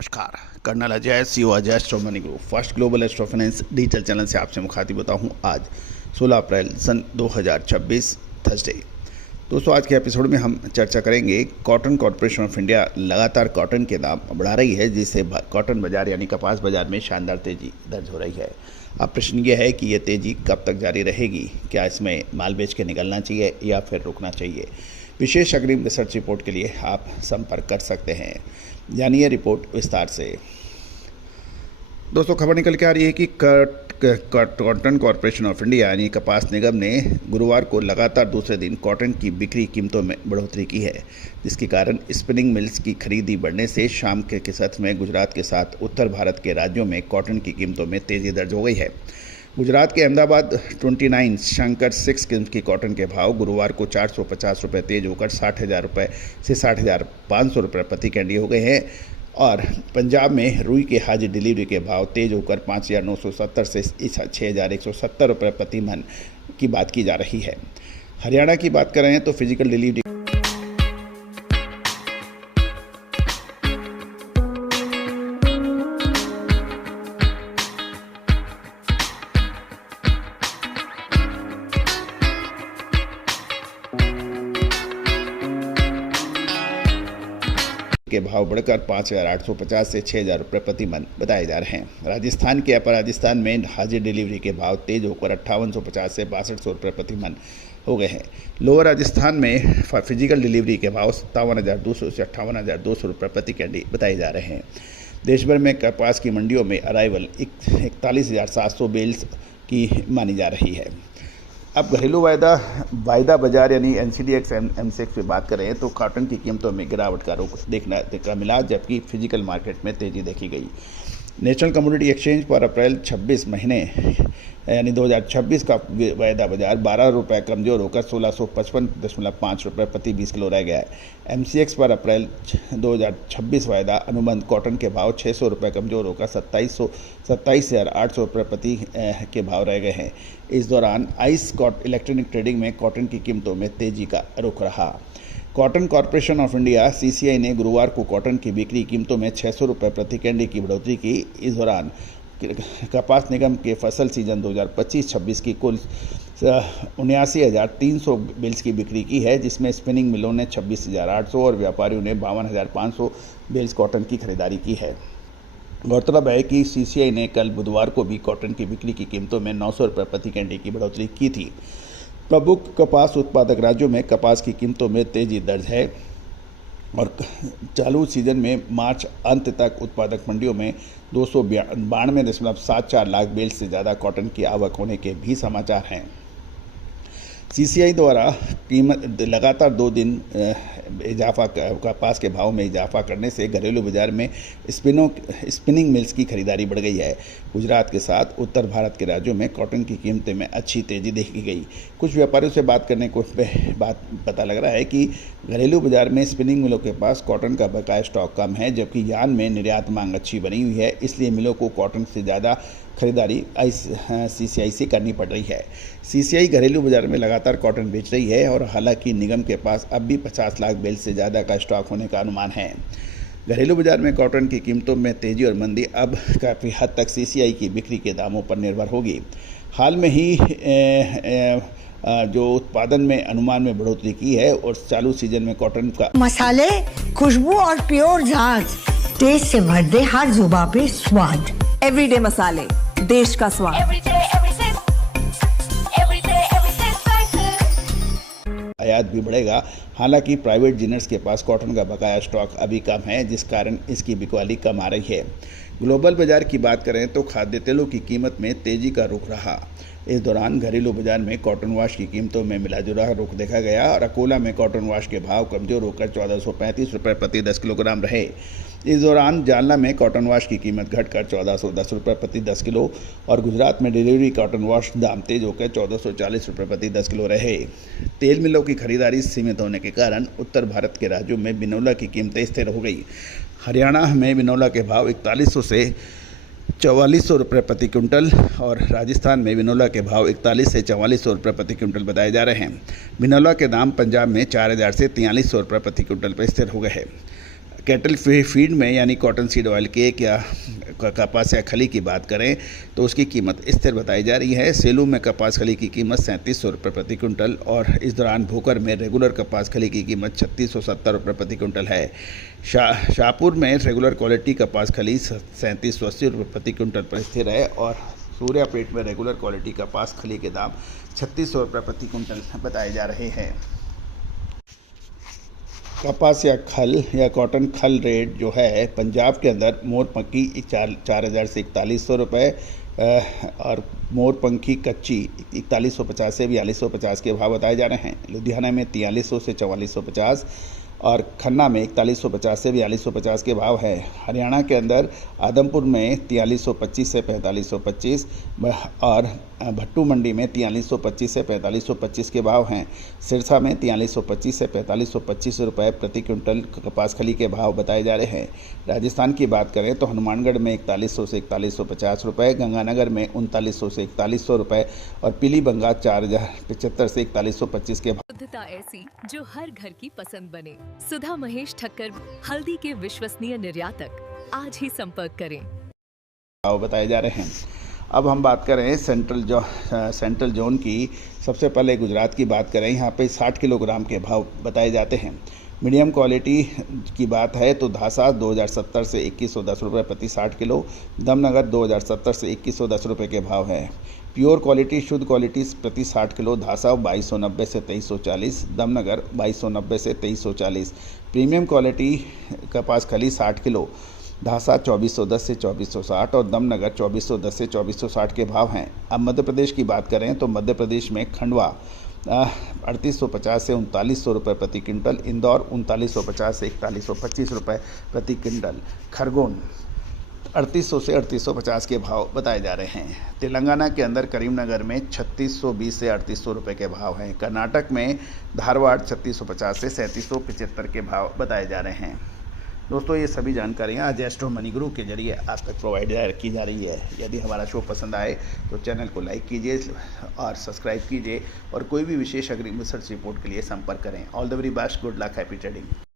नमस्कार, colonel Ajay CO Ajay Astro Money Group first global astro finance digital channel से आपसे मुखातिब होता हूँ। आज 16 अप्रैल सन 2026 थर्सडे। दोस्तों, आज के एपिसोड में हम चर्चा करेंगे कॉटन कॉरपोरेशन ऑफ इंडिया लगातार कॉटन के दाम बढ़ा रही है, जिससे कॉटन बाजार यानी कपास बाजार में शानदार तेजी दर्ज हो रही है। अब प्रश्न यह है कि यह तेजी कब तक जारी रहेगी? क्या इसमें माल बेच के निकलना चाहिए या फिर रुकना चाहिए? विशेष अग्रिम रिसर्च रिपोर्ट के लिए आप संपर्क कर सकते हैं। जानिए रिपोर्ट विस्तार से। दोस्तों, खबर निकल के आ रही है कि कॉटन कॉरपोरेशन ऑफ इंडिया यानी कपास निगम ने गुरुवार को लगातार दूसरे दिन कॉटन की बिक्री कीमतों में बढ़ोतरी की है, जिसके कारण स्पिनिंग मिल्स की खरीदी बढ़ने से शाम के सत्र में गुजरात के साथ उत्तर भारत के राज्यों में कॉटन की कीमतों में तेजी दर्ज हो गई है। गुजरात के अहमदाबाद 29 शंकर 6 किस्म की कॉटन के भाव गुरुवार को 450 रुपये तेज होकर 60,000 रुपये से 60,500 रुपये प्रति कैंडी हो गए हैं। और पंजाब में रुई के हाजी डिलीवरी के भाव तेज होकर 5,970 से 6,170 रुपये प्रति मन की बात की जा रही है। हरियाणा की बात करें तो फिजिकल डिलीवरी के भाव बढ़कर 5,850 से 6,000 रुपये प्रति मन बताए जा रहे हैं। राजस्थान के अपर राजस्थान में हाजिर डिलीवरी के भाव तेज होकर 5,850 से 6,200 रुपये प्रति मन हो गए हैं। लोअर राजस्थान में फिजिकल डिलीवरी के भाव 57,200 से 58,200 रुपये प्रति कैंडी बताए जा रहे हैं। देश भर में कपास की मंडियों में अराइवल 41,700 बेल्स की मानी जा रही है। अब घरेलू वायदा बाजार यानी NCDX MCX की बात करें तो कॉटन की कीमतों में गिरावट का रुख देखने मिला, जबकि फिजिकल मार्केट में तेजी देखी गई। नेशनल कमोडिटी एक्सचेंज पर अप्रैल 26 महीने यानी 2026 का वायदा बाजार 12 रुपये कमज़ोर होकर 1655.5 रुपये प्रति 20 किलो रह गया है। MCX पर अप्रैल 2026 वायदा अनुबंध कॉटन के भाव 600 रुपये कमज़ोर होकर 27,800 रुपये प्रति के भाव रह गए हैं। इस दौरान आइस इलेक्ट्रॉनिक ट्रेडिंग में कॉटन की कीमतों में तेजी का रुख रहा। Cotton corporation of India CCI ने गुरुवार को कॉटन की बिक्री कीमतों में 600 रुपये प्रति कैंडी की बढ़ोतरी की। इस दौरान कपास निगम के फसल सीजन 2025-26 की कुल 79,300 बेल्स की बिक्री की है, जिसमें स्पिनिंग मिलों ने 26,800 और व्यापारियों ने 52,500 बेल्स कॉटन की खरीदारी की है। गौरतलब है कि CCI ने कल बुधवार को भी कॉटन की बिक्री की कीमतों में 900 रुपये प्रति कैंडी की बढ़ोतरी की थी। प्रमुख कपास उत्पादक राज्यों में कपास की कीमतों में तेजी दर्ज है और चालू सीजन में मार्च अंत तक उत्पादक मंडियों में 292.74 लाख बेल्स से ज़्यादा कॉटन की आवक होने के भी समाचार हैं। CCI द्वारा कीमत लगातार 2 दिन कपास के भाव में इजाफा करने से घरेलू बाजार में स्पिनिंग मिल्स की खरीदारी बढ़ गई है। गुजरात के साथ उत्तर भारत के राज्यों में कॉटन की कीमतें में अच्छी तेज़ी देखी गई। कुछ व्यापारियों से बात करने को पता लग रहा है कि घरेलू बाजार में स्पिनिंग मिलों के पास कॉटन का बकाया स्टॉक कम है, जबकि यार्न में निर्यात मांग अच्छी बनी हुई है। इसलिए मिलों को कॉटन से ज़्यादा खरीदारी CCI से करनी पड़ रही है। CCI घरेलू बाजार में लगातार कॉटन बेच रही है और हालांकि निगम के पास अब भी 50 लाख बेल्स से ज़्यादा का स्टॉक होने का अनुमान है। घरेलू बाजार में कॉटन की कीमतों में तेजी और मंदी अब काफ़ी हद तक CCI की बिक्री के दामों पर निर्भर होगी। हाल में ही जो उत्पादन में अनुमान में बढ़ोतरी की है और चालू सीजन में कॉटन का मसाले, खुशबू और प्योर झाग, टेस्ट से भर दे हर जुबां पे स्वाद। एवरीडे मसाले, देश का स्वाद। आयात भी बढ़ेगा। हालांकि प्राइवेट जिनर्स के पास कॉटन का बकाया स्टॉक अभी कम है, जिस कारण इसकी बिकवाली कम आ रही है। ग्लोबल बाजार की बात करें तो खाद्य तेलों की कीमत में तेजी का रुख रहा। इस दौरान घरेलू बाजार में कॉटन वाश की कीमतों में मिलाजुला रुख देखा गया और अकोला में कॉटन वाश के भाव कमजोर होकर 1,435 रुपये प्रति 10 किलोग्राम रहे। इस दौरान जालना में कॉटन वाश की कीमत घटकर 1,410 रुपये प्रति 10 किलो और गुजरात में डिलीवरी कॉटन वाश दाम तेज होकर 1,440 रुपये प्रति 10 किलो रहे। तेल मिलों की खरीदारी सीमित होने के कारण उत्तर भारत के राज्यों में बिनौला की कीमतें स्थिर हो गई। हरियाणा में बिनौला के भाव 4100 से 4,400 रुपये प्रति क्विंटल और राजस्थान में बिनौला के भाव 41 से 4,400 रुपये प्रति क्विंटल बताए जा रहे हैं। बिनौला के दाम पंजाब में 4,000 से 4,300 रुपये प्रति क्विंटल पर स्थिर हो गए हैं। कैटल फीड में यानी कॉटन सीड ऑयल केक या कपास या खली की बात करें तो उसकी कीमत स्थिर बताई जा रही है। सेलू में कपास खली की कीमत 3700 रुपये प्रति क्विंटल और इस दौरान भोकर में रेगुलर कपास खली की कीमत 3670 रुपये प्रति क्विंटल है। शाहपुर में रेगुलर क्वालिटी कपास खली 3780 रुपये प्रति क्विंटल पर स्थिर है और सूर्यापेट में रेगुलर क्वालिटी कपास खली के दाम 3600 रुपये प्रति क्विंटल बताए जा रहे हैं। कपास या खल या कॉटन खल रेट जो है पंजाब के अंदर मोरपंखी 4000 से 4100 रुपये और मोरपंखी कच्ची 4150 से 4250 के भाव बताए जा रहे हैं। लुधियाना में 4300 से 4450 और खन्ना में 4150 से 4250 के भाव है। हरियाणा के अंदर आदमपुर में 4325 से 4525 और भट्टू मंडी में 4325 से 4525 के भाव हैं। सिरसा में 4325 से 4525 रुपये प्रति क्विंटल कपास खली के भाव बताए जा रहे हैं। राजस्थान की बात करें तो हनुमानगढ़ में 4100 से 4150 रुपये, गंगानगर में 3900 से 4100 रुपये और पीलीबंगा 4075 से 4125 के भाव। शुद्धता ऐसी जो हर घर की पसंद बने। सुधा महेश ठक्कर, हल्दी के विश्वसनीय निर्यातक। आज ही संपर्क करें। भाव बताए जा रहे हैं। अब हम बात करें सेंट्रल जोन की। सबसे पहले गुजरात की बात करें, यहाँ पे 60 किलोग्राम के भाव बताए जाते हैं। मीडियम क्वालिटी की बात है तो धासा 2070 से 2110 रुपये प्रति 60 किलो, दमनगर 2070 से 2110 रुपये के भाव है। प्योर क्वालिटी शुद्ध क्वालिटी प्रति 60 किलो धासा 2290 से 2340, दमनगर 2290 से 2340। प्रीमियम क्वालिटी कपास खली 60 किलो धासा 2410 से 2460 और दमनगर 2410 से 2460 के भाव हैं। अब मध्य प्रदेश की बात करें तो मध्य प्रदेश में खंडवा 3850 से 3900 रुपये प्रति क्विंटल, इंदौर 3950 से 4125 रुपये प्रति क्विंटल, खरगोन 3800 से 3850 के भाव बताए जा रहे हैं। तेलंगाना के अंदर करीमनगर में 3620 से 3800 रुपये के भाव हैं। कर्नाटक में धारवाड़ 3650 से 3775 के भाव बताए जा रहे हैं। दोस्तों, ये सभी जानकारियाँ आज एस्ट्रो मनी गुरु के जरिए आप तक प्रोवाइड की जा रही है। यदि हमारा शो पसंद आए तो चैनल को लाइक कीजिए और सब्सक्राइब कीजिए और कोई भी विशेष अग्रिम रिसर्च रिपोर्ट के लिए संपर्क करें। All the very best, good luck, happy trading.